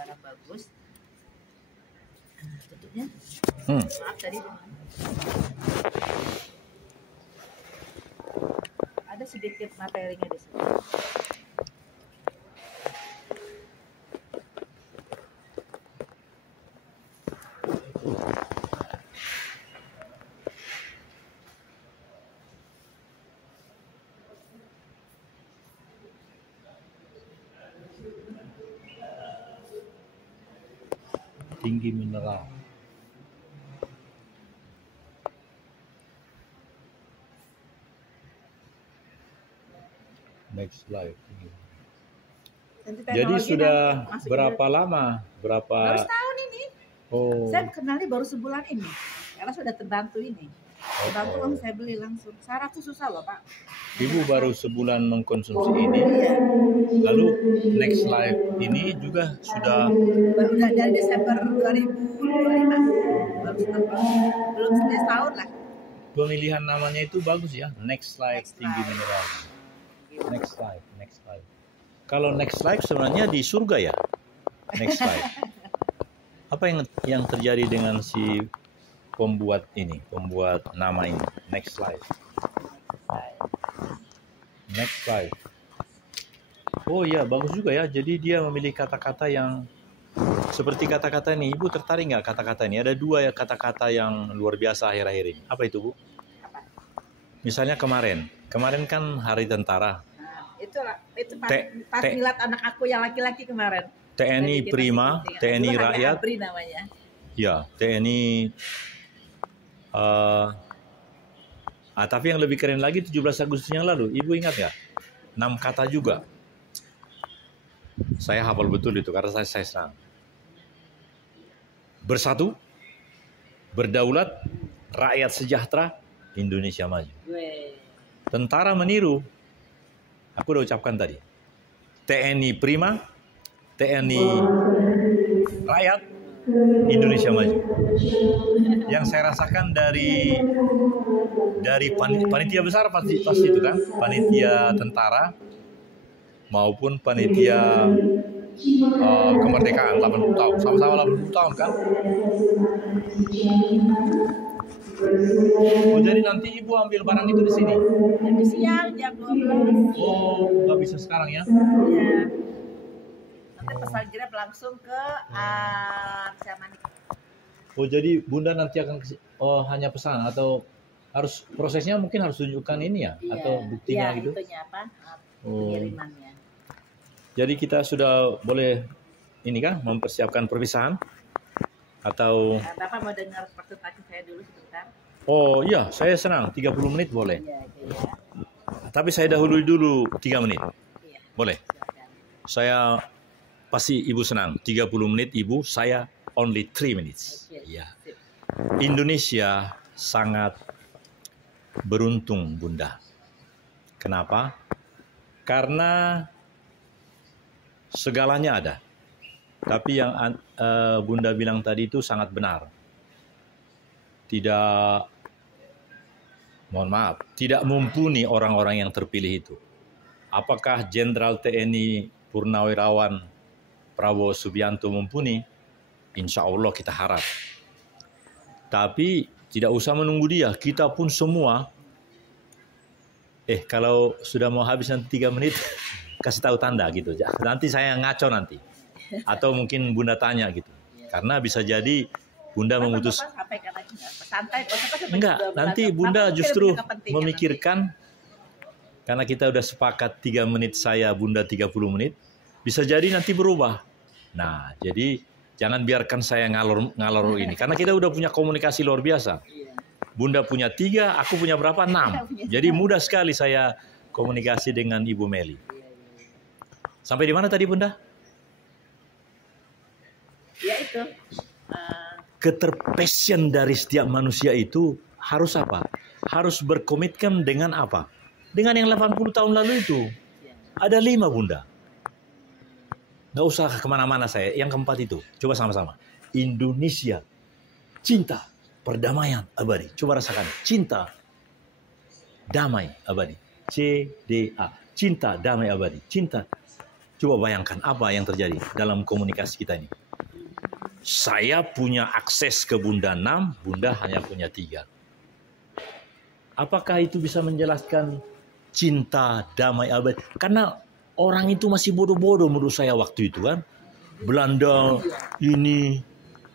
barang bagus. Tutupnya. Maaf tadi. Ada sedikit materinya di sini. Tinggi mineral. Next slide. Jadi sudah berapa lama? Baru setahun ini. Oh. Saya kenalnya baru sebulan ini. Karena sudah terbantu ini. Terbantu langsung saya beli langsung. Syarat tuh susah loh Pak. Ibu baru sebulan mengkonsumsi ini. Lalu Next Life ini juga sudah dari Desember 2025. Belum setahun lah. Pemilihan namanya itu bagus ya. Next Life tinggi mineral. Next Life. Kalau Next Life sebenarnya di surga ya. Next Life. Apa yang terjadi dengan si pembuat nama ini? Next Life. Next Life. Oh iya, bagus juga ya. Jadi dia memilih kata-kata yang seperti kata-kata ini. Ibu tertarik nggak kata-kata ini? Ada dua ya kata-kata yang luar biasa akhir-akhir ini. Apa itu, Bu? Misalnya kemarin kan Hari Tentara. Itu pas milad anak aku yang laki-laki kemarin. TNI Prima, TNI Rakyat. ABRI namanya. Ya, TNI. Tapi yang lebih keren lagi 17 Agustus yang lalu. Ibu ingat nggak? 6 kata juga. Saya hafal betul itu karena saya senang. Bersatu, berdaulat, rakyat sejahtera, Indonesia maju. Tentara meniru. Aku udah ucapkan tadi. TNI Prima, TNI Rakyat, Indonesia maju. Yang saya rasakan dari panitia besar pasti itu kan, panitia tentara maupun panitia kemerdekaan 80 tahun, sama-sama 80 tahun kan. Oh, jadi nanti Ibu ambil barang itu di sini? Nanti siang jam 12. Oh, nggak bisa sekarang ya? Iya. Nanti pesan Grab langsung ke Siamani. Oh, jadi Bunda nanti akan hanya pesan atau harus prosesnya mungkin harus tunjukkan ini ya? Iya. Atau buktinya gitu? Iya, itunya apa? Pengirimannya. Jadi kita sudah boleh ini kan mempersiapkan perpisahan? Atau Bapak mau dengar presentasi saya dulu sebentar? Oh iya, saya senang. 30 menit boleh. Iya. Tapi saya dahului dulu 3 menit. Iya. Boleh? Silakan. Saya pasti Ibu senang. 30 menit Ibu, saya only 3 minutes. Iya. Indonesia sangat beruntung, Bunda. Kenapa? Karena segalanya ada. Tapi yang Bunda bilang tadi itu sangat benar. Tidak mumpuni orang-orang yang terpilih itu. Apakah Jenderal TNI Purnawirawan Prabowo Subianto mumpuni? Insya Allah kita harap. Tapi tidak usah menunggu dia, kita pun semua. Kalau sudah mau habis nanti 3 menit, kasih tahu tanda gitu. Nanti saya ngaco nanti. Atau mungkin Bunda tanya gitu. Karena bisa jadi Bunda memutus. Enggak, nanti Bunda justru memikirkan. Karena kita udah sepakat 3 menit saya, Bunda 30 menit. Bisa jadi nanti berubah. Nah, jadi jangan biarkan saya ngalor ini. Karena kita udah punya komunikasi luar biasa. Bunda punya 3, aku punya berapa? 6. Jadi mudah sekali saya komunikasi dengan Ibu Meli. Sampai di mana tadi Bunda? Ya itu. Keterpassion dari setiap manusia itu harus apa? Harus berkomitmen dengan apa? Dengan yang 80 tahun lalu itu. Ada 5 Bunda. Nggak usah kemana-mana saya. Yang keempat itu. Coba sama-sama. Indonesia. Cinta. Perdamaian abadi. Coba rasakan. Cinta. Damai abadi. CDA. Cinta damai abadi. Cinta. Coba bayangkan apa yang terjadi dalam komunikasi kita ini. Saya punya akses ke Bunda 6, Bunda hanya punya 3. Apakah itu bisa menjelaskan cinta, damai, abadi? Karena orang itu masih bodoh-bodoh menurut saya waktu itu kan. Belanda ini,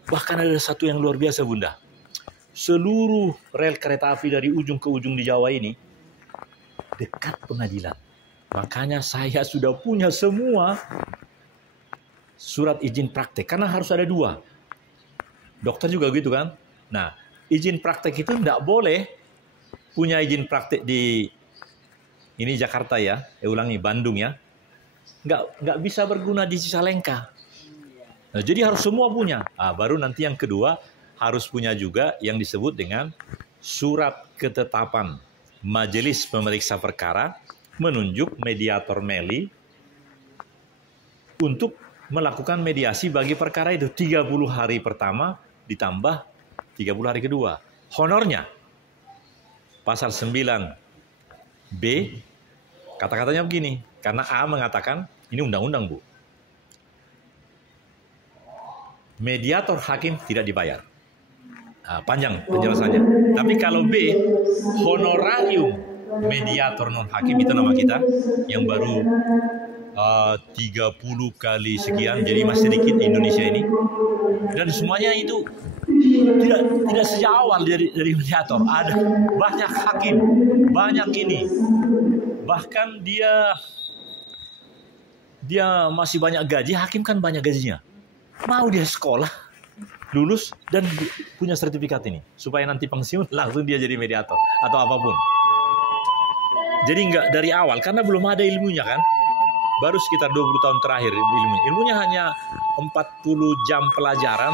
bahkan ada satu yang luar biasa Bunda. Seluruh rel kereta api dari ujung ke ujung di Jawa ini dekat pengadilan. Makanya saya sudah punya semua surat izin praktek. Karena harus ada 2. Dokter juga gitu kan. Nah, izin praktek itu tidak boleh punya izin praktek di ini Jakarta ya. Ulangi, Bandung ya. Nggak bisa berguna di Cicalengka. Nah, jadi harus semua punya. Baru nanti yang kedua harus punya juga yang disebut dengan surat ketetapan Majelis Pemeriksa Perkara menunjuk mediator Meli untuk melakukan mediasi bagi perkara itu 30 hari pertama ditambah 30 hari kedua. Honornya pasal 9B kata-katanya begini, karena A mengatakan ini undang-undang Bu. Mediator hakim tidak dibayar. Panjang penjelasannya. Tapi kalau B, honorarium mediator non hakim itu nama kita yang baru 30 kali sekian, jadi masih sedikit di Indonesia ini. Dan semuanya itu tidak sejak awal dari mediator. Ada banyak hakim, banyak ini. Bahkan dia masih banyak gaji. Hakim kan banyak gajinya. Mau dia sekolah, lulus dan punya sertifikat ini supaya nanti pensiun langsung dia jadi mediator atau apapun. Jadi enggak dari awal karena belum ada ilmunya kan. Baru sekitar 20 tahun terakhir ilmunya. Ilmunya hanya 40 jam pelajaran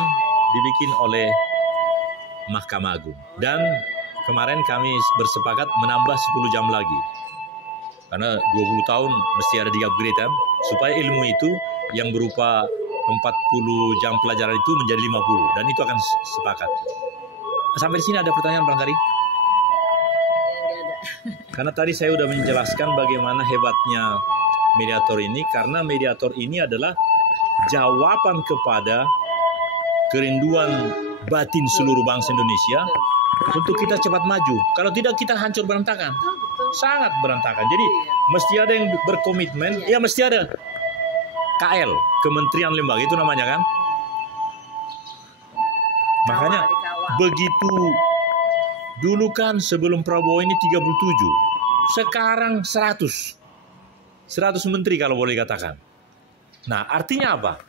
dibikin oleh Mahkamah Agung. Dan kemarin kami bersepakat menambah 10 jam lagi. Karena 20 tahun mesti ada di-upgrade kan. Supaya ilmu itu yang berupa 40 jam pelajaran itu menjadi 50. Dan itu akan sepakat. Sampai di sini ada pertanyaan barangkali? Karena tadi saya sudah menjelaskan bagaimana hebatnya mediator ini. Karena mediator ini adalah jawaban kepada kerinduan batin seluruh bangsa Indonesia untuk kita cepat maju. Kalau tidak kita hancur berantakan. Sangat berantakan. Jadi mesti ada yang berkomitmen. Ya mesti ada KL, Kementerian Lembaga itu namanya kan. Makanya begitu dulu kan sebelum Prabowo ini 37. Sekarang 100 menteri kalau boleh dikatakan. Nah artinya apa?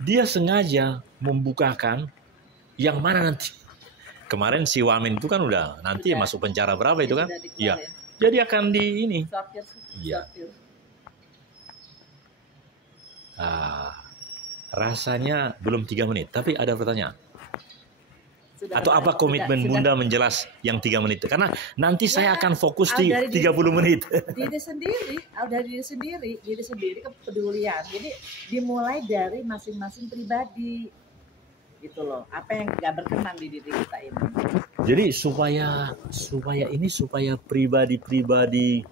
Dia sengaja membukakan yang mana nanti. Kemarin si Wamen itu kan udah nanti masuk penjara berapa itu kan? Iya. Jadi akan di ini. Iya. Rasanya belum 3 menit, tapi ada pertanyaan. Atau apa komitmen Bunda menjelas yang 3 menit? Karena nanti saya akan fokus di 30 menit. Diri sendiri kepedulian. Jadi dimulai dari masing-masing pribadi. Gitu loh. Apa yang nggak berkenan di diri kita ini. Jadi supaya pribadi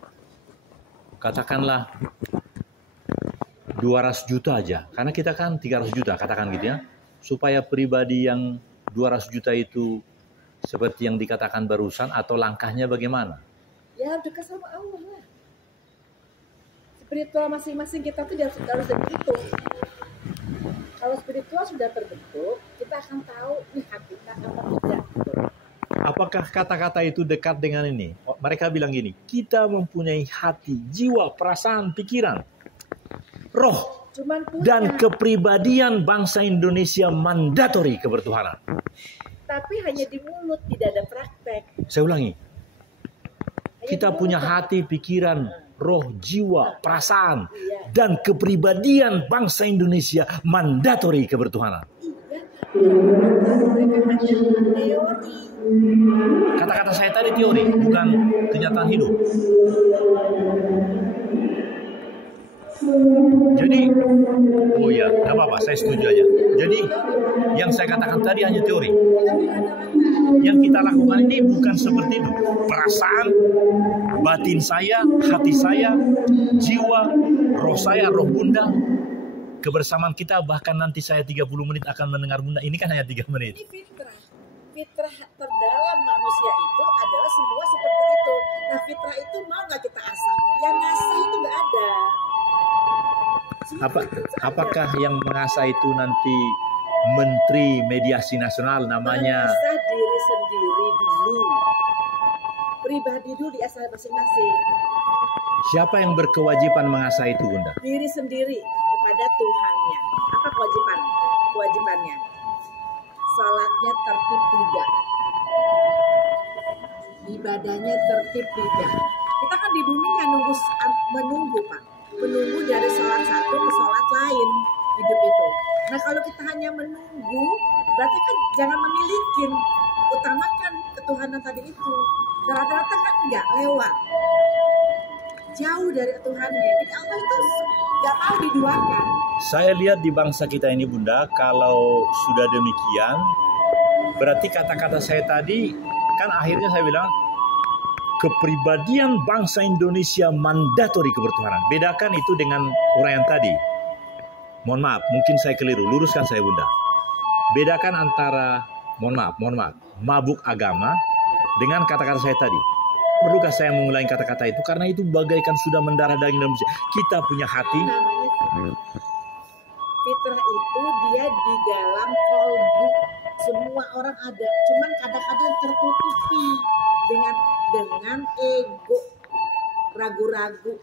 katakanlah 200 juta aja. Karena kita kan 300 juta katakan gitu ya. Supaya pribadi yang 200 juta itu seperti yang dikatakan barusan atau langkahnya bagaimana? Ya dekat sama Allah lah. Spiritual masing-masing kita tuh harus begitu. Kalau spiritual sudah terbentuk, kita akan tahu nih hati kita apa tidak. Apakah kata-kata itu dekat dengan ini? Mereka bilang gini, kita mempunyai hati, jiwa, perasaan, pikiran, roh, dan kepribadian bangsa Indonesia mandatori kebertuhanan. Tapi hanya di mulut, tidak ada praktek. Saya ulangi. Kita punya hati, pikiran, roh, jiwa, perasaan, dan kepribadian bangsa Indonesia mandatori kebertuhanan. Kata-kata saya tadi teori, bukan kenyataan hidup. Jadi, oh ya, nggak apa-apa, saya setuju aja. Jadi, yang saya katakan tadi hanya teori. Yang kita lakukan ini bukan seperti itu. Perasaan, batin saya, hati saya, jiwa, roh roh saya, roh Bunda, kebersamaan kita, bahkan nanti saya 30 menit akan mendengar Bunda. Ini kan hanya 3 menit. Ini fitrah. Fitrah terdalam manusia itu adalah semua seperti itu. Nah, fitrah itu mau nggak kita asah? Yang ngasah itu nggak ada. Apakah yang mengasah itu nanti Menteri Mediasi Nasional namanya? Mengasah diri sendiri dulu. Pribadi dulu diasah masing-masing. Siapa yang berkewajiban mengasah itu, Bunda? Diri sendiri kepada Tuhannya. Apa kewajibannya? Salatnya tertib 3. Ibadahnya tertib 3. Kita kan di bumi kan menunggu, Pak. Menunggu dari sholat satu ke sholat lain hidup itu. Nah, kalau kita hanya menunggu, berarti kan jangan memiliki, utamakan ketuhanan tadi itu. Rata-rata kan enggak, lewat. Jauh dari Tuhannya. Jadi Allah itu enggak mau diduakan. Saya lihat di bangsa kita ini, Bunda, kalau sudah demikian, berarti kata-kata saya tadi, kan akhirnya saya bilang, kepribadian bangsa Indonesia mandatori kebertuhanan. Bedakan itu dengan uraian tadi. Mohon maaf, mungkin saya keliru. Luruskan saya, Bunda. Bedakan antara, mohon maaf, mabuk agama dengan kata-kata saya tadi. Perlukah saya mengulangi kata-kata itu? Karena itu bagaikan sudah mendarah daging dalam manusia. Kita punya hati. Fitrah itu dia di dalam kolbu. Semua orang ada. Cuman kadang-kadang tertutupi dengan ego, ragu-ragu.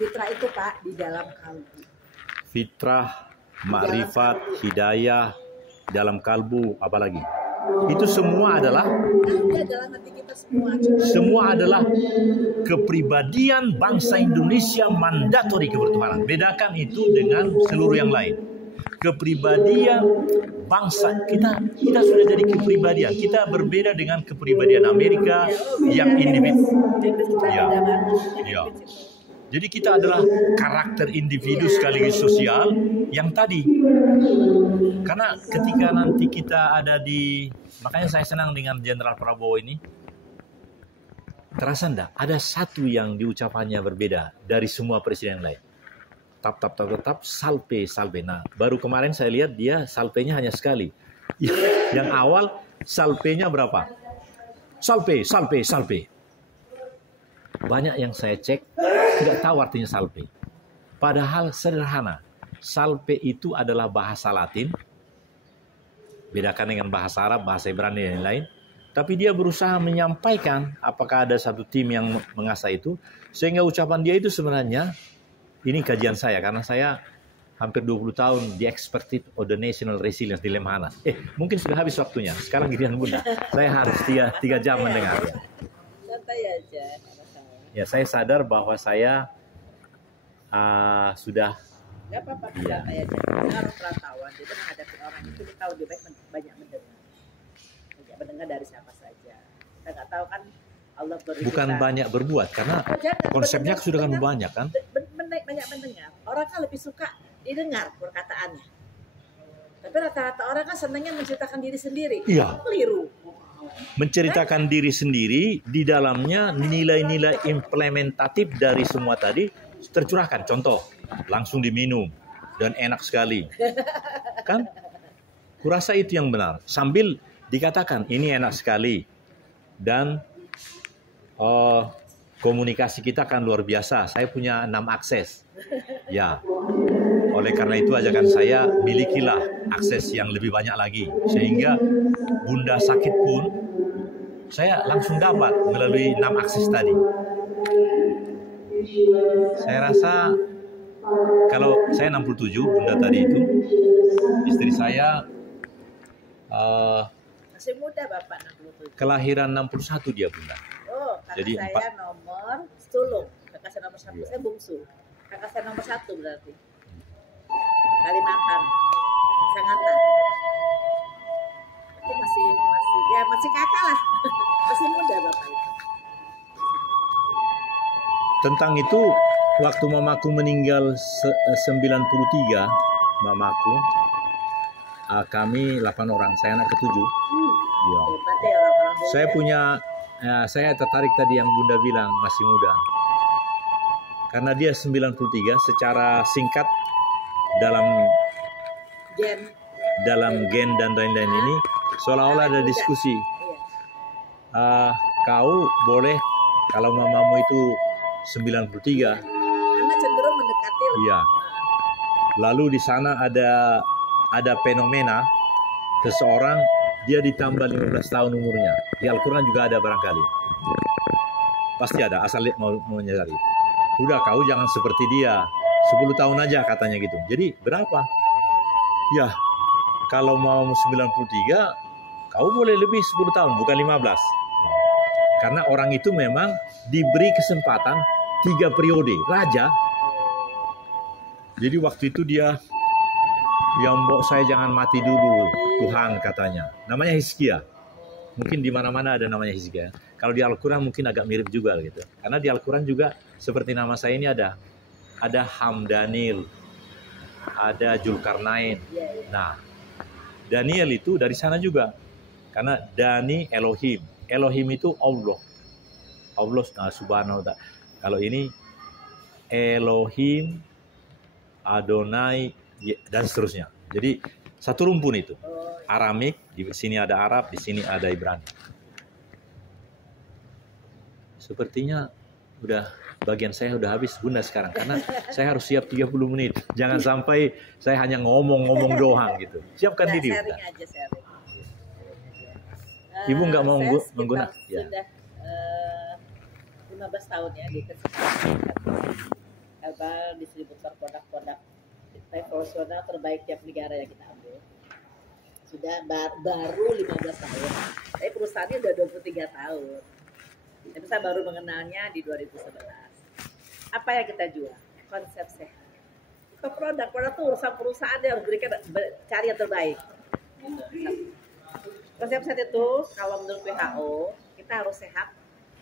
Fitrah itu, Pak, di dalam kalbu. Fitrah, makrifat, hidayah, dalam kalbu, apalagi. Itu semua adalah Ada dalam hati kita semua. Semua adalah kepribadian bangsa Indonesia mandatori kebertuhanan. Bedakan itu dengan seluruh yang lain. Kepribadian bangsa kita sudah jadi kepribadian. Kita berbeda dengan kepribadian Amerika yang individu. Ya. Jadi kita adalah karakter individu sekaligus sosial yang tadi. Karena ketika nanti kita ada di, makanya saya senang dengan Jenderal Prabowo ini. Terasa enggak? Ada satu yang diucapannya berbeda dari semua presiden lain. Tap, salpe. Nah, baru kemarin saya lihat dia salpenya hanya sekali. Yang awal salpenya berapa? Salpe. Banyak yang saya cek tidak tahu artinya salpe. Padahal sederhana. Salpe itu adalah bahasa Latin. Bedakan dengan bahasa Arab, bahasa Ibrani dan lain-lain. Tapi dia berusaha menyampaikan apakah ada satu tim yang mengasah itu. Sehingga ucapan dia itu sebenarnya, ini kajian saya karena saya hampir 20 tahun di Expertise of the National Resilience di Lemhanas. Mungkin sudah habis waktunya. Sekarang giliran Bunda. Saya harus 3 jam mendengar. Santai aja. Ya, saya sadar bahwa saya sudah. Gak apa-apa, santai aja. Kita harus perantauan. Jadi menghadapi orang itu kita lebih baik banyak mendengar. Mendengar dari siapa saja. Kita nggak tahu kan Allah beri. Bukan kita banyak berbuat karena konsepnya sudah kan banyak kan. Banyak mendengar. Orang kan lebih suka didengar perkataannya. Tapi rata-rata orang kan senangnya menceritakan diri sendiri. Iya. Keliru. Menceritakan diri sendiri, di dalamnya nilai-nilai implementatif dari semua tadi tercurahkan. Contoh, langsung diminum dan enak sekali. Kan? Kurasa itu yang benar. Sambil dikatakan ini enak sekali dan komunikasi kita kan luar biasa. Saya punya 6 akses. Ya. Oleh karena itu ajakan saya, milikilah akses yang lebih banyak lagi. Sehingga Bunda sakit pun, saya langsung dapat melalui 6 akses tadi. Saya rasa, kalau saya 67, Bunda tadi itu, istri saya masih muda Bapak 67. Kelahiran 61 dia, Bunda. Oh, kakak jadi saya nomor 10. Kakak saya nomor 1, saya bungsu. Kakak saya nomor 1 berarti. Kalimantan, Sangatan. Tapi masih kakak lah. Masih muda Bapak itu. Tentang itu, waktu mamaku meninggal 93, mamaku, kami 8 orang, saya anak ke-7. Ya. Saya punya, saya tertarik tadi yang Bunda bilang masih muda. Karena dia 93 secara singkat dalam gen dan lain-lain ini seolah-olah ada diskusi. Kau boleh kalau mamamu itu 93. Karena cenderung mendekati. Iya. Lalu di sana ada fenomena seseorang dia ditambah 15 tahun umurnya. Di Al-Quran juga ada barangkali. Pasti ada, asal mau menyadari. Udah kau jangan seperti dia. 10 tahun aja katanya gitu. Jadi berapa? Ya, kalau mau 93, kau boleh lebih 10 tahun, bukan 15. Karena orang itu memang diberi kesempatan 3 periode. Raja. Jadi waktu itu dia, yang mbok saya jangan mati dulu, Tuhan katanya. Namanya Hizkia. Mungkin di mana-mana ada namanya Hizkia. Kalau di Al-Quran mungkin agak mirip juga gitu. Karena di Al-Quran juga seperti nama saya ini ada Hamdanil, ada Zulkarnain. Nah, Daniel itu dari sana juga. Karena Dani Elohim. Elohim itu Allah. Allah subhanahu wa ta'ala. Kalau ini Elohim, Adonai, dan seterusnya. Jadi satu rumpun itu. Aramik, di sini ada Arab, di sini ada Ibrani. Sepertinya udah bagian saya udah habis Bunda sekarang karena saya harus siap 30 menit. Jangan sampai saya hanya ngomong-ngomong doang gitu. Siapkan diri. Sharing aja sharing. Ibu nggak mau menggunakan ya. Sudah 15 tahun ya di kesehatan herbal, distributor produk-produk profesional terbaik tiap negara yang kita ambil. Sudah baru 15 tahun. Tapi perusahaannya udah 23 tahun. Tapi saya baru mengenalnya di 2011. Apa yang kita jual? Konsep sehat. Itu produk itu urusan perusahaan yang harus berikan, cari yang terbaik. Konsep sehat itu kalau menurut WHO kita harus sehat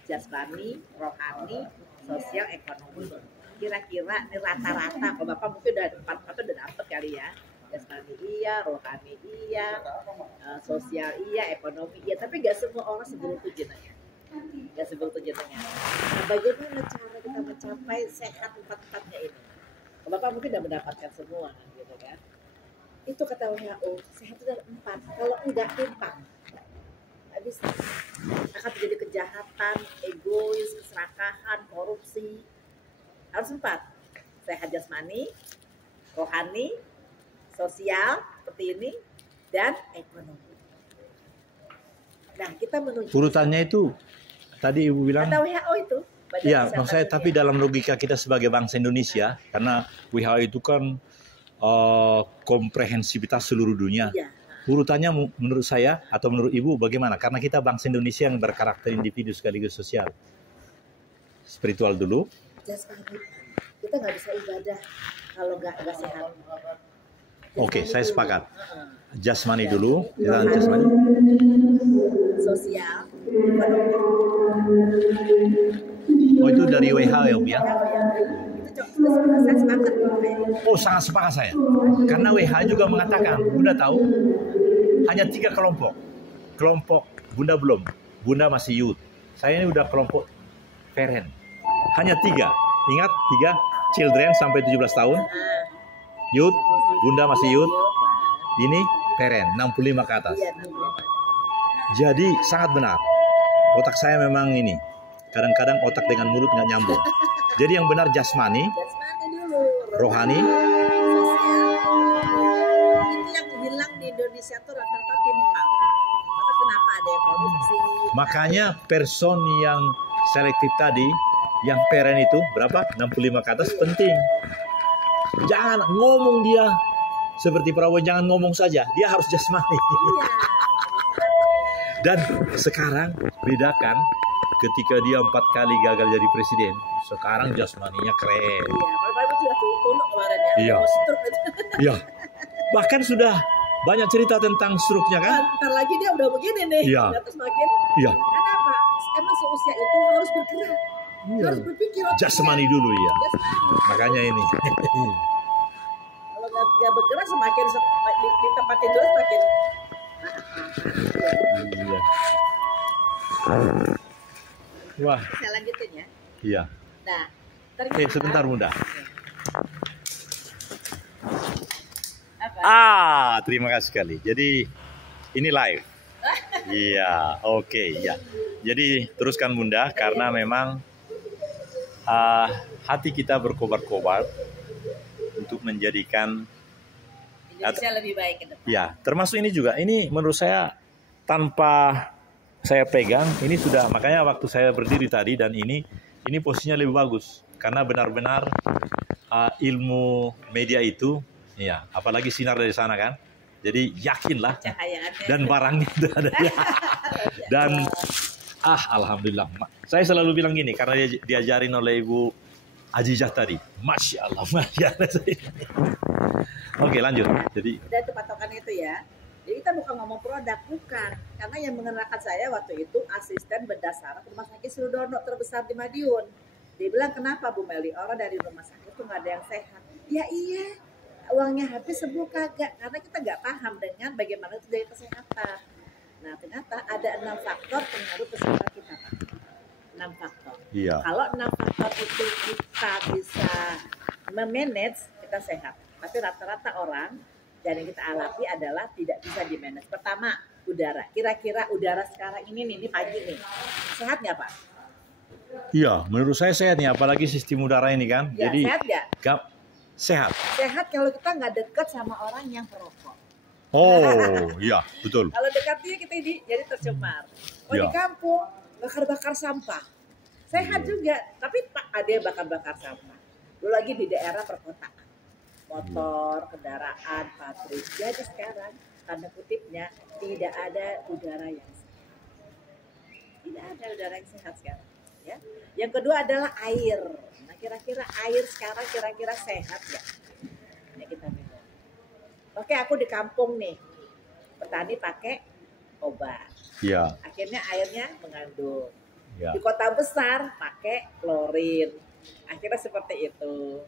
jasmani, rohani, sosial, ekonomi. Kira-kira ini rata-rata. Kalau Bapak mungkin udah dapet kali ya. Jasmani iya, rohani iya, sosial iya, ekonomi iya. Tapi nggak semua orang sebelum itu jenayah. Nggak sebelum itu jenayah. Nah, bagaimana cara kita mencapai sehat empat-empatnya ini? Kalau Bapak mungkin udah mendapatkan semua, gitu kan? Itu kata WHO, sehat itu ada 4. Kalau enggak timpang, nggak bisa. Akan terjadi kejahatan, egois, keserakahan, korupsi. Harus 4. Sehat jasmani, rohani, sosial seperti ini, dan ekonomi. Nah, kita menuju urutannya itu tadi Ibu bilang. Kata WHO itu. Iya, maksud saya tapi dalam logika kita sebagai bangsa Indonesia, karena WHO itu kan komprehensivitas seluruh dunia. Iya. Urutannya menurut saya atau menurut Ibu bagaimana? Karena kita bangsa Indonesia yang berkarakter individu sekaligus sosial. Spiritual dulu. Jasmani. Kita nggak bisa ibadah kalau nggak sehat. Oke, saya sepakat. Jasmani dulu, ya, jasmani. Sosial. Oh, itu dari WHO ya? Itu saya sepakat. Oh, sangat sepakat saya. Karena WHO juga mengatakan, Bunda tahu, hanya 3 kelompok. Kelompok Bunda belum. Bunda masih youth. Saya ini udah kelompok parent. Hanya 3. Ingat, 3 children sampai 17 tahun. Youth, Bunda masih youth. Ini parent, 65 ke atas. Jadi sangat benar. Otak saya memang ini. Kadang-kadang otak dengan mulut nggak nyambung. Jadi yang benar jasmani, rohani. Itu yang hilang di Indonesia tuh rata-rata timpang. Maka kenapa ada korupsi? Makanya person yang selektif tadi, yang parent itu berapa? 65 ke atas penting. Jangan ngomong dia seperti Prabowo, jangan ngomong saja. Dia harus jasmani. Iya. Dan sekarang bedakan ketika dia 4 kali gagal jadi presiden. Sekarang jasmaninya keren. Iya, Prabowo sudah tunduk kemarin ya. Iya. Iya. Bahkan sudah banyak cerita tentang struknya kan? Ntar lagi dia udah begini nih. Iya. Terus makin. Iya. Kenapa? Emang seusia itu harus bergerak. Iya. Harus berpikir. Jasmani dulu ya. Jasmani. Makanya ini. Kalau nggak bergerak semakin di tempat tidur semakin. Iya. Wah. Saya lanjutin ya. Iya. Nah, Sebentar Bunda. Apa? Terima kasih sekali. Jadi ini live. Iya, oke, ya. Jadi teruskan Bunda, karena memang hati kita berkobar-kobar untuk menjadikan Indonesia lebih baik ke depan. Ya, termasuk ini juga. Ini menurut saya tanpa saya pegang, ini sudah, makanya waktu saya berdiri tadi dan ini posisinya lebih bagus karena benar-benar ilmu media itu, ya, apalagi sinar dari sana kan. Jadi yakinlah dan barangnya itu ada. Dan alhamdulillah. Saya selalu bilang gini karena diajarin oleh Ibu Ajijah tadi. Masya Allah, Masya Allah. Oke, lanjut. Jadi udah itu patokan itu ya. Jadi kita bukan ngomong produk, bukan. Karena yang mengenalkan saya waktu itu asisten bedah saraf rumah sakit Sudono terbesar di Madiun. Dia bilang, kenapa Bu Meli, orang dari rumah sakit itu nggak ada yang sehat? Ya iya, uangnya habis sembuh kagak. Karena kita nggak paham dengan bagaimana itu dari kesehatan. Nah ternyata ada 6 faktor pengaruh kesehatan kita, Pak. 6 faktor. Iya. Kalau 6 faktor itu kita bisa memanage, kita sehat. Tapi rata-rata orang yang kita alami adalah tidak bisa di-manage. Pertama, udara. Kira-kira udara sekarang ini pagi nih, sehat nggak Pak? Iya, menurut saya sehat nih, apalagi sistem udara ini kan. Ya, jadi sehat nggak? Sehat. Sehat kalau kita nggak dekat sama orang yang perokok. Oh, iya, betul. Kalau dekatnya kita ini jadi tercemar. Ya. Di kampung bakar-bakar sampah. Sehat juga, tapi Pak ada yang bakar-bakar sampah. Dulu lagi di daerah perkotaan. Motor, kendaraan, pabrik. Jadi sekarang tanda kutipnya tidak ada udara yang sehat. Tidak ada udara yang sehat sekarang. Ya. Yang kedua adalah air. Nah kira-kira air sekarang kira-kira sehat nggak? Ini kita minum. Oke, aku di kampung nih. Petani pakai obat. Iya. Akhirnya airnya mengandung. Ya. Di kota besar pakai klorin. Akhirnya seperti itu.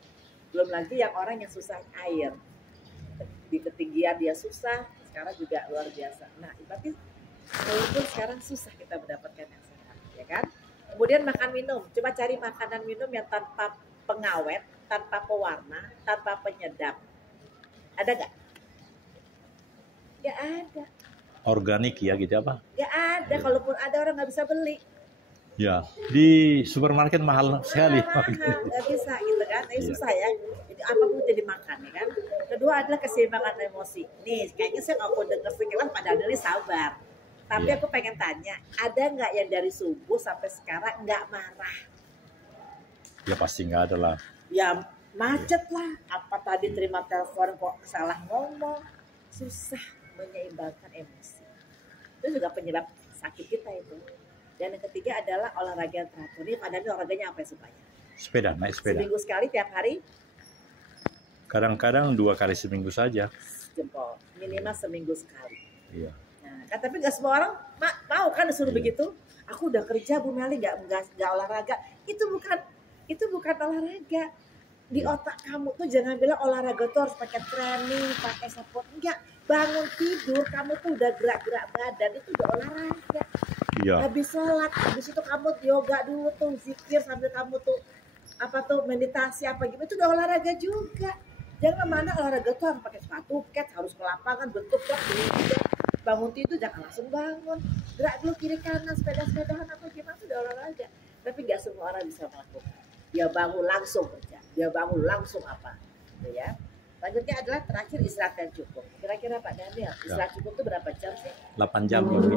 Belum lagi yang orang yang susah air. Di ketinggian dia susah, sekarang juga luar biasa. Nah, tapi walaupun sekarang susah kita mendapatkan yang sehat, ya kan? Kemudian makan minum. Coba cari makanan minum yang tanpa pengawet, tanpa pewarna, tanpa penyedap. Ada nggak? Nggak ada. Organik ya gitu apa? Nggak ada. Kalaupun ada orang nggak bisa beli. Ya, di supermarket mahal sekali. Mahal, nggak bisa gitu kan. Ini susah ya. Jadi apapun jadi makan ya kan. Kedua adalah keseimbangan emosi. Nih, kayaknya saya nggak mau denger sekilas padahal ini sabar. Tapi aku pengen tanya, ada nggak yang dari subuh sampai sekarang nggak marah? Ya pasti nggak ada lah. Ya macet lah. Apa tadi terima telepon kok salah ngomong. Susah menyeimbangkan emosi. Itu juga penyebab sakit kita itu. Dan yang ketiga adalah olahraga yang teratur. Ini padahal olahraganya apa supaya? Sepeda, naik sepeda. Seminggu sekali tiap hari? Kadang-kadang 2 kali seminggu saja. Jempol. Minimal seminggu sekali. Iya. Nah, tapi nggak semua orang mau kan disuruh begitu. Aku udah kerja Bu Meli nggak olahraga. Itu bukan olahraga. Di otak kamu tuh jangan bilang olahraga tuh harus pakai training, pakai support. Enggak. Bangun tidur kamu tuh udah gerak-gerak badan, itu udah olahraga. Iya. Habis sholat, habis itu kamu yoga dulu tuh, zikir sambil kamu tuh meditasi apa gitu, itu udah olahraga juga. Jangan mana olahraga tuh harus pakai sepatu, harus ke lapangan, bentuk bangun tidur jangan langsung bangun. Gerak dulu kiri kanan, sepeda-sepedahan apa gimana itu udah olahraga. Tapi nggak semua orang bisa melakukan. Dia bangun langsung kerja, dia bangun langsung apa, gitu ya. Selanjutnya adalah terakhir istirahat yang cukup. Kira-kira Pak Daniel, istirahat cukup itu berapa jam sih? 8 jam lebih.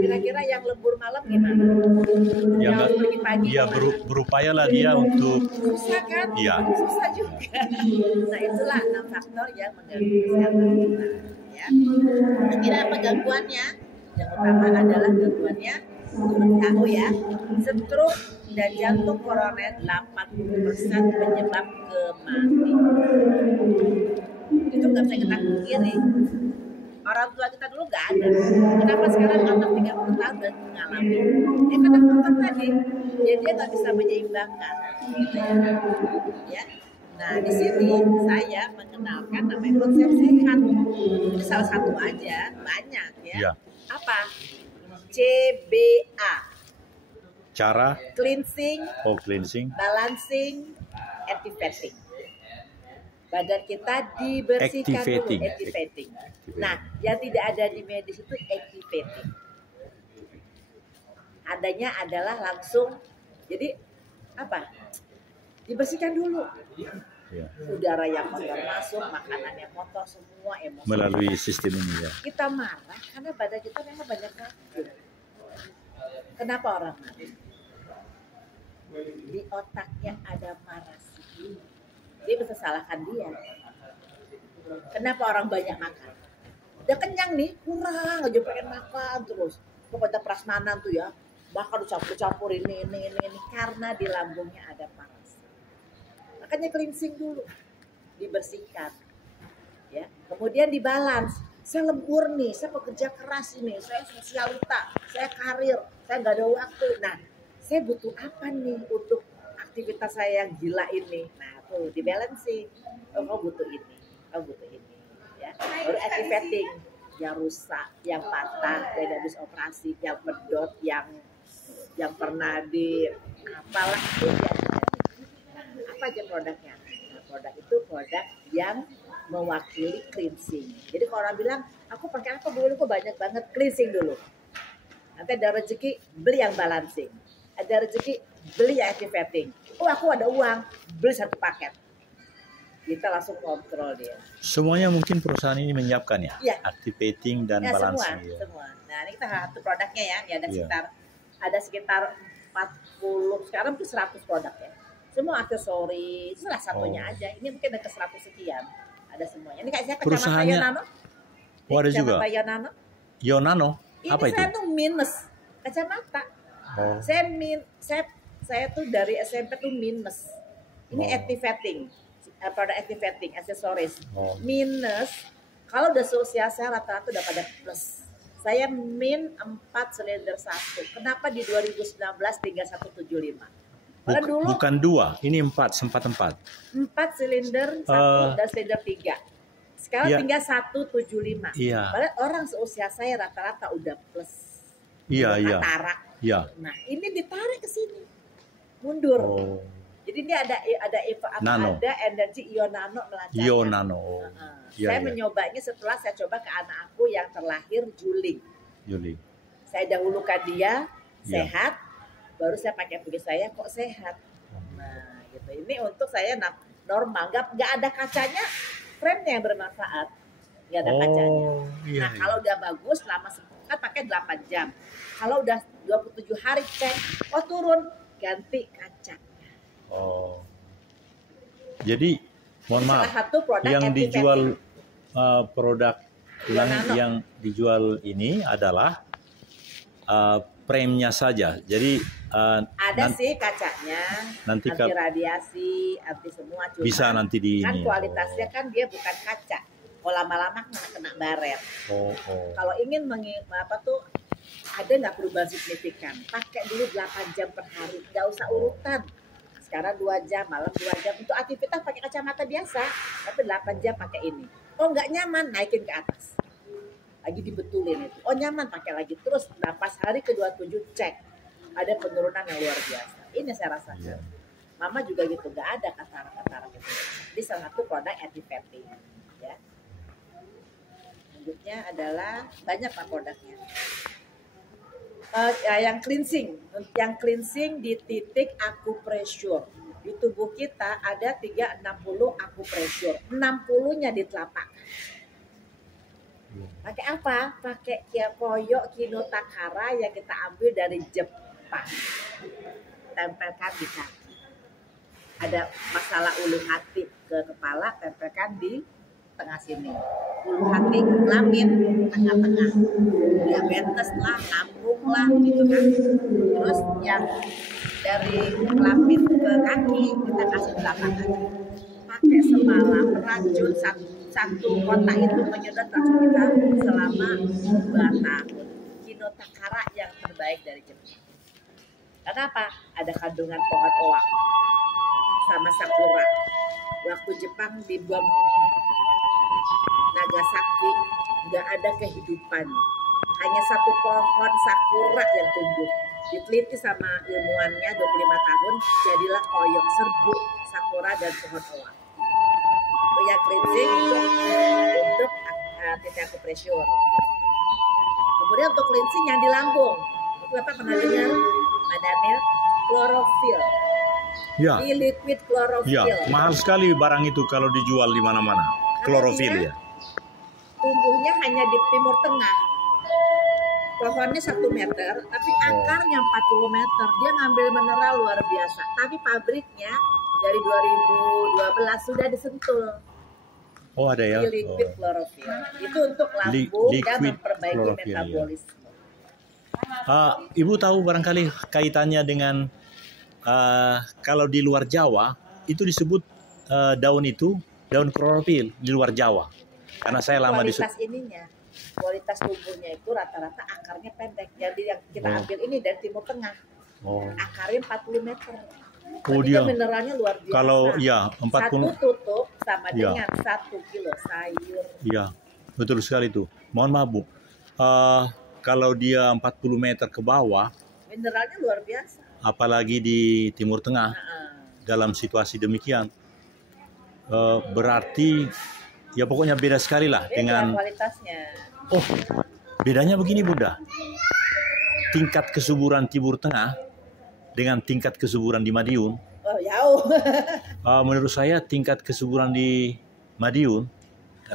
Kira-kira yang lembur malam gimana? Ya, yang pergi pagi dia berupayalah dia untuk. Susah kan? Iya. Susah juga. Nah itulah 6 faktor yang mengganggu kesehatan kita. Ya. Kira apa gangguannya? Yang utama adalah gangguannya menurut WHO ya, stroke dan jantung koroner 80% penyebab kematian. Itu nggak bisa kita pungkiri. Orang tua kita dulu nggak ada. Kenapa sekarang anak 30 tahun dan mengalami? Ya karena faktor tadi, jadi dia nggak bisa menyeimbangkan, gitu ya. Nah di sini saya mengenalkan namanya konsep sehat. Ini salah satu aja, banyak ya. Ya. Apa? CBA. Cara cleansing, cleansing, balancing, activating. Badan kita dibersihkan Activating. dulu, activating. Nah, yang tidak ada di medis itu activating. Adanya adalah langsung, jadi apa? Dibersihkan dulu. Ya. Udara yang kotor masuk, makanan yang kotor, semua emosi. Melalui sistem ini ya. Kita marah karena badan kita memang banyak racun. Kenapa orang marah? Di otaknya ada marasi. Dia bisa salahkan dia. Kenapa orang banyak makan? Udah kenyang nih, kurang aja pengen makan terus. Pokoknya prasmanan tuh ya, bahkan dicampur-campur ini. Karena di lambungnya ada paras. Makanya cleansing dulu, dibersihkan. Ya, kemudian dibalance. Saya lembur nih, saya pekerja keras ini, saya sosialita, saya karir, saya nggak ada waktu. Nah, saya butuh apa nih untuk aktivitas saya yang gila ini? Nah, tuh di balancing. Oh, kau butuh ini, kau butuh ini. Ya, baru activating. Yang rusak, yang patah, yang habis operasi, yang pedot, yang pernah di apalah itu ya. Apa aja produknya? Nah, produk itu produk yang mewakili cleansing. Jadi kalau orang bilang, aku pakai apa dulu kok banyak banget, cleansing dulu. Nanti ada rezeki, beli yang balancing. Ada rezeki, beli yang activating. Oh, aku ada uang, beli satu paket. Kita langsung kontrol dia. Semuanya mungkin perusahaan ini menyiapkan ya, ya. Activating dan balancing. Semua. Nah, ini kita satu produknya ya, ada sekitar 40, sekarang tuh 100 produk ya. Semua aksesoris, salah satunya aja. Ini mungkin ada ke 100 sekian. Ada semuanya. Ini kayak saya kacamata Yonano. Oh, ada juga. Yonano. Yonano? Apa ini itu? Saya tuh minus kacamata. Oh. Saya tuh dari SMP tuh minus. Ini activating. Produk activating, aksesoris. Oh. Minus. Kalau udah seusia saya rata-rata udah pada plus. Saya min 4 silinder 1. Kenapa di 2019 tinggal 175? Dulu, bukan 2, ini 4 silinder 1 dan silinder 3. Sekarang tinggal 175. Iya. Padahal orang seusia saya rata-rata udah plus. Iya. Iya. Nah, ini ditarik ke sini. Mundur. Oh. Jadi ini ada energi Ionano melancarkan. Ionano. Saya menyobanya setelah saya coba ke anak aku yang terlahir Juli. Saya dahulukan dia sehat. Baru saya pakai bagi saya kok sehat. Nah, gitu. Ini untuk saya normal, nggak ada kacanya, frame-nya yang bermanfaat, nggak ada kacanya. Nah, kalau udah bagus, lama kan pakai 8 jam. Kalau udah 27 hari cek, turun, ganti kaca. Oh, jadi mohon maaf, yang activating. Dijual produk yang dijual ini adalah frame-nya saja. Jadi ada sih kacanya, nanti radiasi, anti semua. Cuma bisa nanti di kan ini. Kualitasnya kan dia bukan kaca. Kalau lama-lama kena baret. Kalau ingin ada nggak perubahan signifikan? Pakai dulu 8 jam per hari, nggak usah urutan. Sekarang 2 jam, malam 2 jam. Untuk aktivitas pakai kacamata biasa, tapi 8 jam pakai ini. Oh nggak nyaman, naikin ke atas. Lagi dibetulin itu. Oh nyaman, pakai lagi. Terus pas hari ke-27 cek. Ada penurunan yang luar biasa. Ini saya rasakan. Mama juga gitu, nggak ada katarak gitu. Ini salah satu produk activating. Ya. Selanjutnya adalah banyak pak produknya. Yang cleansing di titik akupressure. Di tubuh kita ada 360 akupressure. 60-nya di telapak. Pakai apa? Pakai koyo Kinotakara yang kita ambil dari Jepang. Tempelkan di kaki. Ada masalah ulu hati ke kepala, tempelkan di tengah sini. Ulu hati ke kelamin, tengah-tengah. Diabetes lah, lambung lah, gitu kan. Terus yang dari kelamin ke kaki, kita kasih telapak kaki. Pakai semalam racun satu kotak itu menyedot racun kita selama 2 tahun. Kinotakara yang terbaik dari Jepang. Kenapa? Ada kandungan pohon oak sama sakura. Waktu Jepang dibom Nagasaki, nggak ada kehidupan. Hanya satu pohon sakura yang tumbuh. Diteliti sama ilmuwannya 25 tahun, jadilah koyok, serbuk, sakura, dan pohon oak. Itu yang cleansing untuk titik akupressure. Kemudian untuk cleansing yang di lambung, itu Bapak pernah dengar, Pak Daniel? Klorofil. Ya. Ini liquid klorofil. Ya, mahal sekali barang itu kalau dijual di mana-mana. Klorofil ya. Tumbuhnya hanya di Timur Tengah. Pohonnya 1 meter, tapi akarnya 40 meter. Dia ngambil mineral luar biasa. Tapi pabriknya dari 2012 sudah disentul. Oh, ada ya. Liquid klorofil. Itu untuk lambung dan memperbaiki metabolisme. Ibu tahu barangkali kaitannya dengan kalau di luar Jawa itu disebut daun klorofil di luar Jawa. Karena saya lama di kualitas tumbuhnya itu rata-rata akarnya pendek. Jadi yang kita ambil ini dari Timur Tengah. Akarnya 40 meter. Dia mineralnya luar biasa. Kalau ya 40 1 tutup sama dengan 1 kilo sayur. Iya, betul sekali itu. Mohon maaf Bu. Kalau dia 40 meter ke bawah, mineralnya luar biasa. Apalagi di Timur Tengah, dalam situasi demikian, berarti ya pokoknya beda sekali lah dengan kualitasnya. Oh, bedanya begini Bunda. Tingkat kesuburan Timur Tengah dengan tingkat kesuburan di Madiun. Oh, jauh. Menurut saya tingkat kesuburan di Madiun,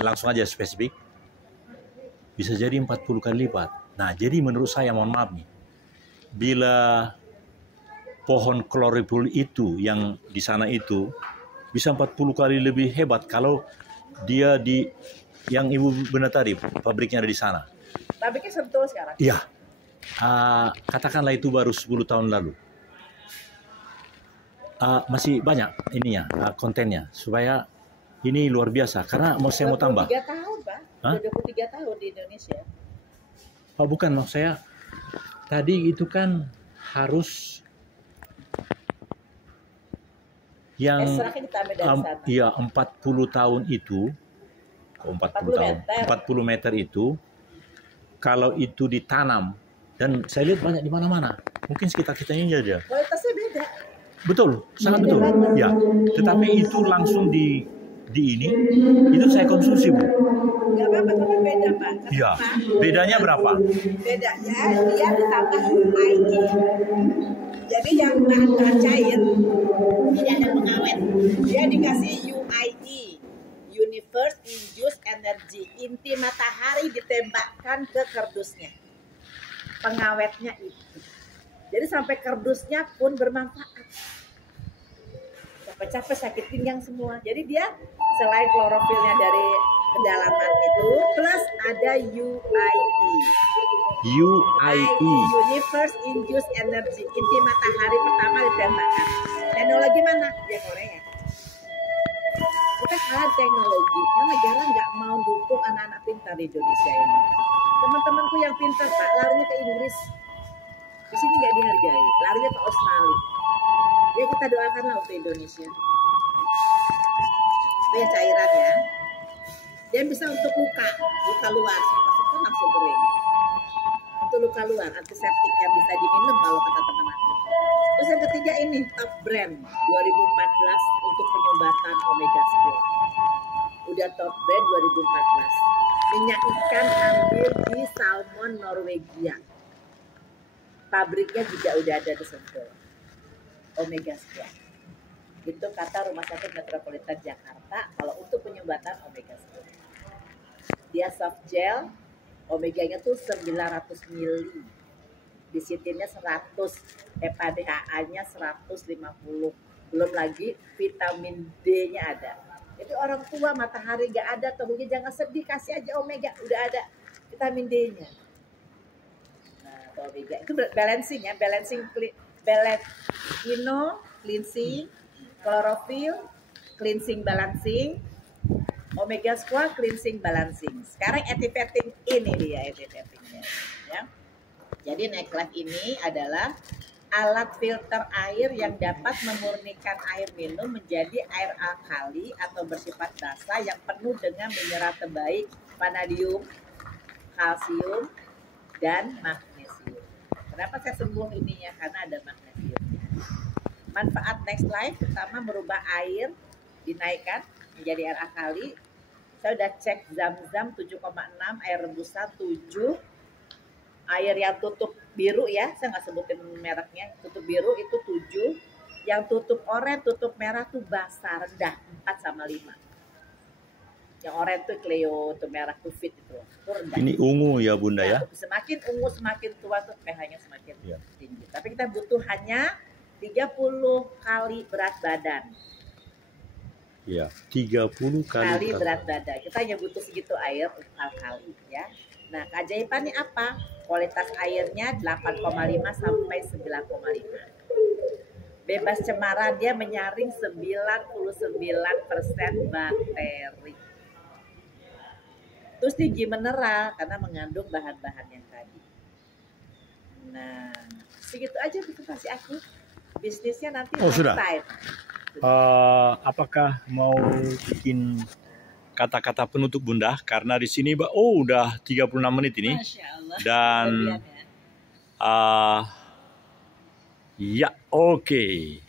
langsung aja spesifik, bisa jadi 40 kali lipat. Nah, jadi menurut saya, mohon maaf nih, bila pohon klorofil itu yang di sana itu bisa 40 kali lebih hebat kalau dia di yang Ibu benar tadi, pabriknya ada di sana. Pabriknya Sentul sekarang? Iya. Katakanlah itu baru 10 tahun lalu. Masih banyak ininya, kontennya. Supaya ini luar biasa. Karena saya mau tambah. 23 tahun, Pak. 23 tahun di Indonesia. Bukan, maksud saya. Tadi itu kan harus yang 40 tahun itu. 40 meter itu kalau itu ditanam dan saya lihat banyak di mana-mana, mungkin sekitar kita ini aja. Kualitasnya beda. Betul, sangat betul. Ya, tetapi itu langsung di ini itu saya konsumsi Bu. Gak apa-apa, tapi beda Pak. Iya. Bedanya berapa? Bedanya dia ditambah UIE. Jadi yang bahan cair tidak ada pengawet. Dia dikasih UIE. Universe Induced Energy, inti matahari ditembakkan ke kardusnya. Pengawetnya itu. Jadi sampai kardusnya pun bermanfaat. Capek-capek sakit pinggang semua. Jadi dia selain klorofilnya dari kedalaman itu, plus ada UIE. Universe Induced Energy, inti matahari pertama ditembakkan. Teknologi mana? Ya Korea. Kita kalah teknologi, karena negara nggak mau dukung anak-anak pintar di Indonesia ini. Teman-temanku yang pintar Pak, larinya ke Inggris. Di sini nggak dihargai, larinya ke Australia. Ya kita doakanlah untuk Indonesia. Itu yang cairan ya. Dan bisa untuk luka luar, maksudnya langsung kering. Untuk luka luar, antiseptik yang bisa diminum kalau kata teman aku. Terus yang ketiga ini Top Brand 2014 untuk penyumbatan omega 10. Udah Top Brand 2014. Minyak ikan ambil di Salmon Norwegia. Pabriknya juga udah ada di Sentul. Omega 10. Itu kata Rumah Sakit Metropolitan Jakarta kalau untuk penyumbatan omega 10. Dia soft gel, omeganya tuh 900 mili. Disitinnya 100, PHDHA-nya 150. Belum lagi vitamin D-nya ada. Jadi orang tua matahari gak ada, tahunya jangan sedih, kasih aja omega, udah ada vitamin D-nya. Nah, omega itu balancing ya, cleansing, klorofil, cleansing balancing, omega squat, cleansing balancing. Sekarang activating ini dia activatingnya ya. Jadi Next Life ini adalah alat filter air yang dapat memurnikan air minum menjadi air alkali atau bersifat basa yang penuh dengan mineral terbaik, vanadium, kalsium, dan magnesium. Kenapa saya sembuh ininya? Karena ada magnesiumnya. Manfaat Next Life pertama merubah air dinaikkan menjadi air alkali. Saya udah cek Zam-Zam 7,6, air rebusan 7, air yang tutup biru ya, saya nggak sebutin mereknya, tutup biru itu 7, yang tutup oranye, tutup merah tuh basah rendah 4/5. Yang oranye tuh Cleo, tuh merah tuh Fit itu rendah. Ini ungu ya Bunda ya? Semakin ungu semakin tua tuh pH-nya semakin tinggi. Tapi kita butuh hanya 30 kali berat badan. Ya, 30 kali berat badan. Kita hanya butuh segitu air untuk alkali ya. Nah, keajaibannya apa? Kualitas airnya 8,5 sampai 9,5. Bebas cemaran, dia menyaring 99% bakteri. Terus tinggi mineral karena mengandung bahan-bahan yang tadi. Nah, segitu aja motivasi aku. Bisnisnya nanti sudah. Time. Apakah mau bikin kata-kata penutup Bunda? Karena di sini udah 36 menit ini. Masya Allah. Dan ya oke.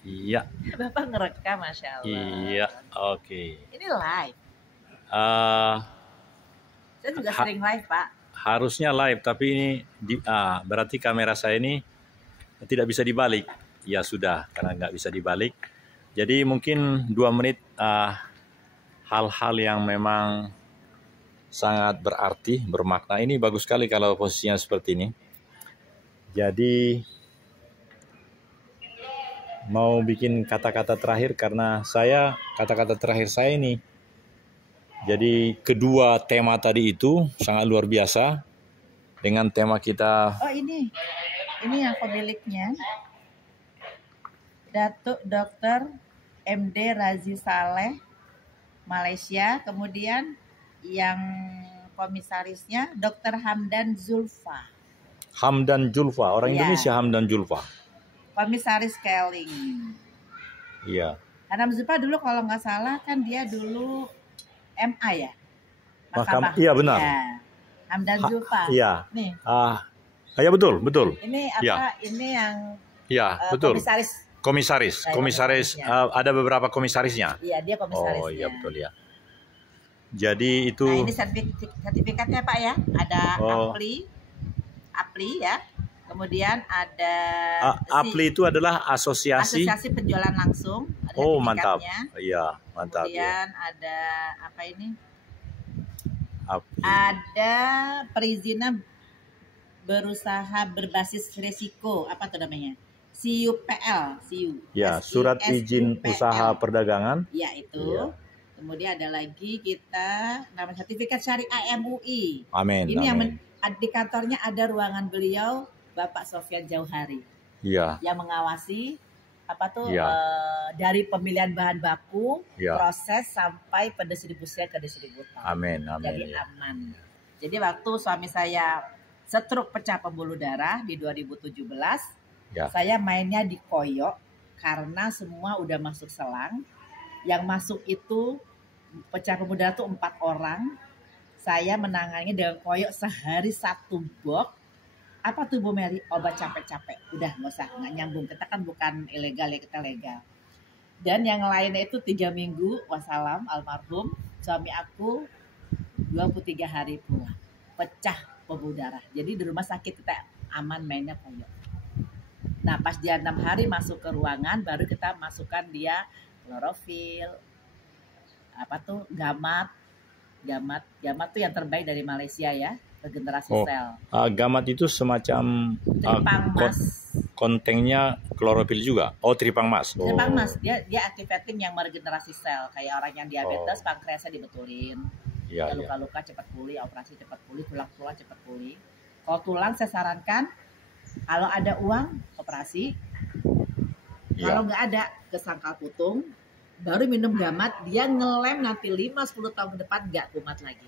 Iya. Bapak ngerekam, Masya Allah. Iya, oke. Ini live. Saya juga sering live, Pak. Harusnya live, tapi ini berarti kamera saya ini tidak bisa dibalik. Ya sudah, karena nggak bisa dibalik. Jadi mungkin 2 menit hal-hal yang memang sangat berarti, bermakna. Ini bagus sekali kalau posisinya seperti ini. Jadi mau bikin kata-kata terakhir karena kata-kata terakhir saya ini. Jadi kedua tema tadi itu sangat luar biasa dengan tema kita. Oh ini yang pemiliknya. Datuk Dr. MD Razi Saleh, Malaysia. Kemudian yang komisarisnya Dr. Hamdan Zulfa. Hamdan Zulfa, orang Indonesia Hamdan Zulfa. Komisaris Keling. Iya. Hamdan Zulfa dulu kalau nggak salah kan dia dulu MA ya. Mahkamah. Iya benar. Ya. Hamdan Zulfa. Iya. Nih. Ya betul. Ini apa? Ya. Ini yang betul. Komisaris. Komisaris. Ada beberapa komisarisnya. Iya, dia komisarisnya. Oh iya betul ya. Jadi itu. Nah, ini sertifikatnya Pak ya. Ada APLI ya. Kemudian ada APLI itu adalah asosiasi penjualan langsung. Oh mantap. Iya mantap. Kemudian ada apa ini? Ada perizinan berusaha berbasis risiko, apa tuh namanya? CUPL. Ya, surat izin usaha perdagangan. Ya itu. Ya. Kemudian ada lagi kita nama sertifikat syariah MUI. Amin. Ini yang di kantornya ada ruangan beliau Bapak Sofyan Jauhari. Iya. Yang mengawasi dari pemilihan bahan baku, proses sampai pendistribusian ke distributor. Amin. Jadi aman. Jadi waktu suami saya stroke pecah pembuluh darah di 2017, saya mainnya di koyok karena semua udah masuk selang. Yang masuk itu pecah pembuluh darah itu 4 orang. Saya menangannya dengan koyok sehari 1 box. Apa tuh Bu Mary? Obat capek-capek. Udah nggak nyambung. Kita kan bukan ilegal ya, kita legal. Dan yang lainnya itu 3 minggu, wassalam, almarhum. Suami aku 23 hari pulang. Pecah pembuluh darah. Jadi di rumah sakit kita aman mainnya koyok. Nah pas dia 6 hari masuk ke ruangan, baru kita masukkan dia klorofil, gamat tuh yang terbaik dari Malaysia ya, regenerasi sel. Gamat itu semacam tripang mas. Kontennya klorofil juga. Tripang mas. Tripang mas, dia aktivating yang meregenerasi sel, kayak orang yang diabetes, pankreasnya dibetulin. Ya, luka-luka cepat pulih, operasi cepat pulih, tulang cepat pulih. Kalau tulang saya sarankan, kalau ada uang operasi. Kalau nggak ada ke sangkal putung, baru minum gamat, dia ngelem nanti 5-10 tahun ke depan nggak kumat lagi.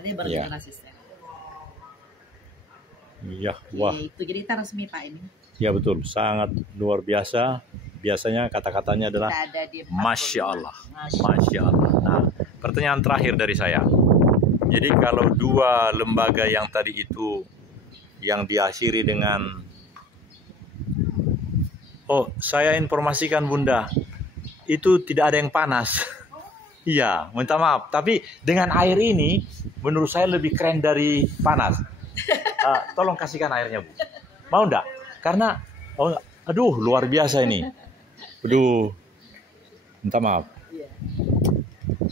Ini beregenerasi sel. Iya, wah. Itu jadi kita resmi Pak ini. Ya betul, sangat luar biasa. Biasanya kata-katanya adalah Masya Allah. Masya Allah. Nah, pertanyaan terakhir dari saya. Jadi kalau 2 lembaga yang tadi itu yang diakhiri dengan saya informasikan Bunda, itu tidak ada yang panas. Iya, minta maaf. Tapi dengan air ini, menurut saya lebih keren dari panas. Tolong kasihkan airnya, Bu. Mau enggak? Karena, aduh, luar biasa ini. Aduh, minta maaf.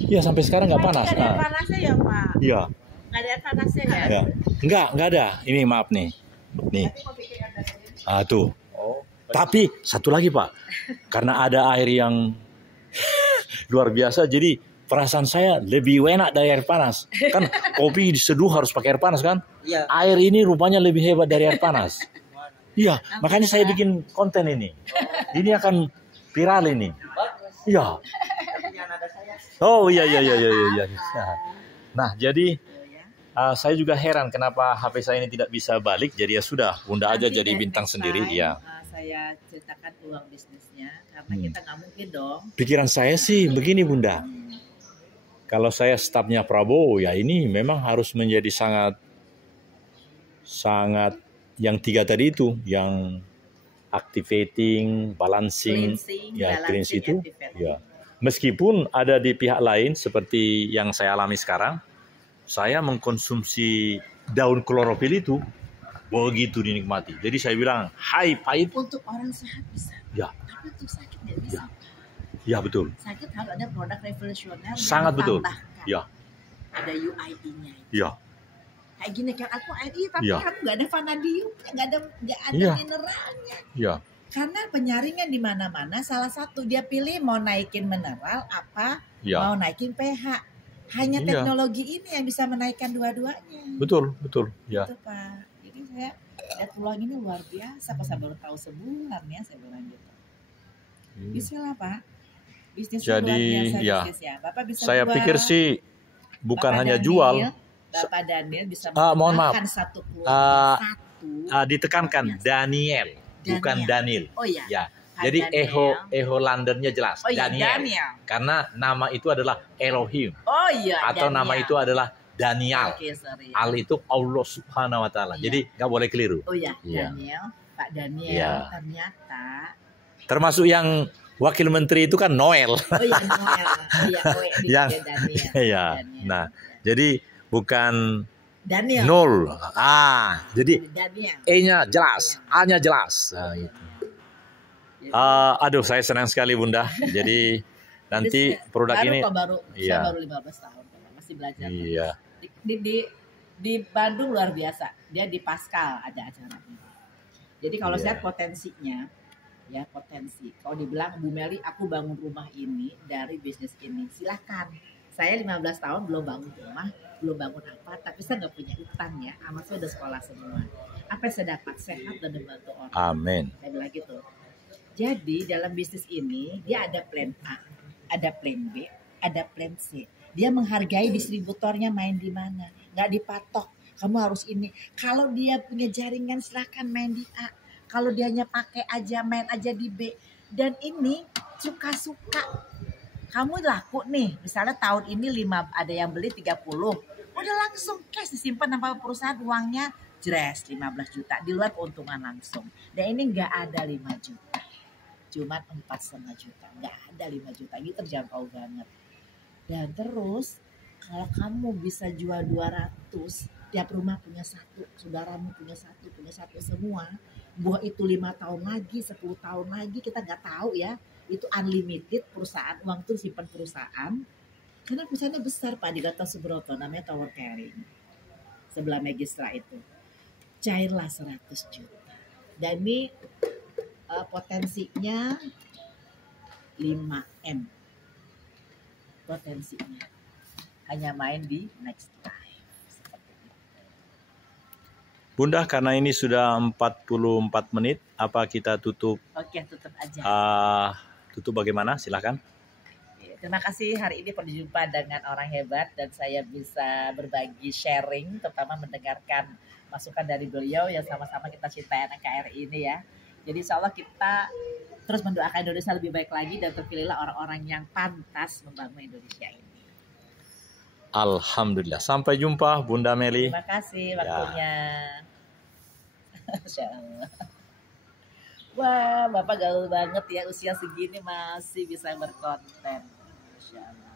Iya, sampai sekarang nggak panas. Nggak ada panasnya ya, Pak? Iya. Nggak ada panasnya nggak? Ya. Nggak ada. Ini maaf nih. Nih. Tuh. Tapi satu lagi Pak, karena ada air yang luar biasa, jadi perasaan saya lebih enak dari air panas. Kan kopi diseduh harus pakai air panas kan? Iya. Air ini rupanya lebih hebat dari air panas. Iya, makanya saya bikin konten ini. Ini akan viral ini. Iya. Oh iya. Nah jadi saya juga heran kenapa HP saya ini tidak bisa balik. Jadi ya sudah, Bunda aja jadi bintang sendiri. Ya. Saya ceritakan peluang bisnisnya karena kita nggak mungkin dong. Pikiran saya sih begini Bunda, kalau saya stafnya Prabowo ya ini memang harus menjadi sangat yang 3 tadi itu, yang activating, balancing, cleansing itu, ya. Meskipun ada di pihak lain seperti yang saya alami sekarang, saya mengkonsumsi daun klorofil itu. Begitu dinikmati. Jadi saya bilang, hai pahit. Untuk orang sehat bisa. Ya. Tapi untuk sakit nggak bisa. Ya betul. Sakit harus ada produk revolusioner. Sangat betul. Ya. Ada UID-nya. Ya. Kayak gini kan aku UID tapi kan nggak ada vanadium, nggak ada mineralnya. Ya. Karena penyaringan di mana-mana, salah satu dia pilih mau naikin mineral apa, mau naikin pH. Hanya teknologi ini yang bisa menaikkan dua-duanya. Betul. Ya. Itu Pak. Saya lihat peluang ini luar biasa, pas saya baru tahu sebulan ya saya bilang gitu. Bismillah Pak, bisnis luar biasa bisnis ya. Bapak bisa saya pikir sih bukan hanya jual. Bapak Daniel bisa mohon maaf. Satu keluarga ditekankan Daniel, bukan Daniel. Oh iya. Ya. Jadi Eho Landernya jelas. Daniel. Karena nama itu adalah Elohim. Oh iya. Atau Daniel. Nama itu adalah Daniel. Al itu Allah Subhanahu Wa Taala. Jadi nggak boleh keliru. Oh iya, Daniel, Pak Daniel. Ternyata. Termasuk yang wakil menteri itu kan Noel. Oh iya Noel. Iya, Daniel. Iya. Nah, jadi bukan Daniel. Nol. Jadi Daniel. E-nya jelas, A-nya jelas. Nah, gitu. Aduh, saya senang sekali Bunda. Jadi nanti produk ini. Saya baru 15 tahun. Masih belajar. Iya. Di Bandung luar biasa. Dia di Pascal ada acaranya. Jadi kalau saya potensinya, ya potensi. Kalau dibilang Bu Meli, aku bangun rumah ini dari bisnis ini, silakan. Saya 15 tahun belum bangun rumah, belum bangun apa, tapi saya nggak punya utang ya. Anak saya udah sekolah semua. Apa yang saya dapat? Sehat dan membantu orang. Amin. Saya bilang gitu. Jadi dalam bisnis ini dia ada plan A, ada plan B, ada plan C. Dia menghargai distributornya main di mana, nggak dipatok. Kamu harus ini. Kalau dia punya jaringan silakan main di A. Kalau dia hanya pakai aja main aja di B. Dan ini suka-suka. Kamu laku nih, misalnya tahun ini 5 ada yang beli 30. Udah langsung cash disimpan sama perusahaan uangnya jres 15 juta di luar keuntungan langsung. Dan ini nggak ada 5 juta. Cuma 4,5 juta. Nggak ada 5 juta. Ini terjangkau banget. Dan terus kalau kamu bisa jual 200, tiap rumah punya satu, saudaramu punya satu semua. Buah itu 5 tahun lagi, 10 tahun lagi kita nggak tahu ya. Itu unlimited perusahaan, uang itu simpan perusahaan. Karena perusahaannya besar Pak di Gatot Subroto, namanya Tower Caring. Sebelah Magistra itu. Cairlah 100 juta. Dan ini potensinya 5M. Potensinya hanya main di next time. Bunda, karena ini sudah 44 menit, apa kita tutup? Oke, tutup aja. Tutup bagaimana? Silakan. Terima kasih hari ini berjumpa dengan orang hebat dan saya bisa berbagi sharing, terutama mendengarkan masukan dari beliau yang sama-sama kita cintai NKRI ini ya. Jadi insya Allah kita terus mendoakan Indonesia lebih baik lagi dan terpilihlah orang-orang yang pantas membangun Indonesia ini. Alhamdulillah. Sampai jumpa Bunda Meli. Terima kasih waktunya. Masya Allah. Wah, Bapak gaul banget ya, usia segini masih bisa berkonten. Masya Allah.